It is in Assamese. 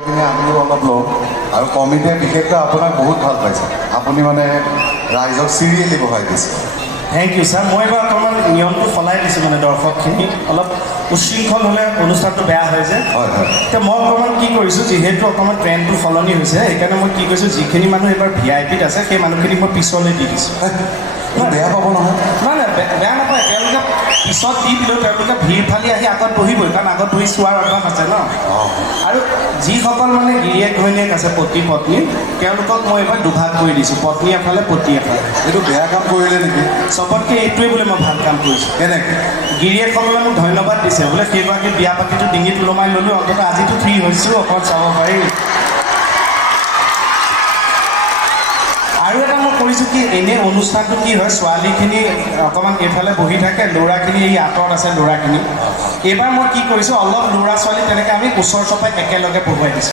আমিও অলপ লওঁ আৰু কমিটিয়ে বিশেষকৈ আপোনাক বহুত ভাল পাইছে। আপুনি মানে ৰাইজক চিৰিয়েলি বহাই দিছে। Thank you sir. মই এইবাৰ অকণমান নিয়মটো সলাই দিছোঁ, মানে দৰ্শকখিনি অলপ উশৃংখল হ'লে অনুষ্ঠানটো বেয়া হয় যে। হয় হয়। এতিয়া মই অকণমান কি কৰিছোঁ, যিহেতু অকণমান ট্ৰেণ্ডটো সলনি হৈছে, সেইকাৰণে মই কি কৰিছোঁ, যিখিনি মানুহ এইবাৰ VIP-ত আছে সেই মানুহখিনিক মই পিছলৈ দি দিছোঁ। বেয়া পাব নহয়। নাই নাই, বেয়া নাপায়। তেওঁলোকে পিছত দি দিলেও তেওঁলোকে ভিৰ ফালি আহি আগত বহিবই, কাৰণ আগত বহি চোৱাৰ অভ্যাস আছে ন। আৰু যিসকল মানে গিৰিয়েক ঘৈণীয়েক আছে, পতি পত্নী, তেওঁলোকক মই এইবাৰ দুভাগ কৰি দিছোঁ, পত্নী এফালে পতি এফালে। এইটো বেয়া কাম কৰিলে নেকি? চবতকৈ এইটোৱে বোলে মই ভাল কাম কৰিছোঁ। কেনেকৈ? গিৰিয়েকসকলে মোক ধন্যবাদ দিছে, বোলে সেইগৰাকী বিয়া পাতিটো ডিঙিত ওলমাই ল'লোঁ, অন্ততঃ আজিতো ফ্ৰী হৈছোঁ, অকণ চাব পাৰি। আৰু এটা মই কৰিছোঁ কি, এনেই অনুষ্ঠানটো কি হয়, ছোৱালীখিনি অকণমান এইফালে বহি থাকে, ল'ৰাখিনি এই আঁতৰত আছে ল'ৰাখিনি। এইবাৰ মই কি কৰিছোঁ, অলপ ল'ৰা ছোৱালী তেনেকৈ আমি ওচৰ চপাই একেলগে বহুৱাই দিছোঁ।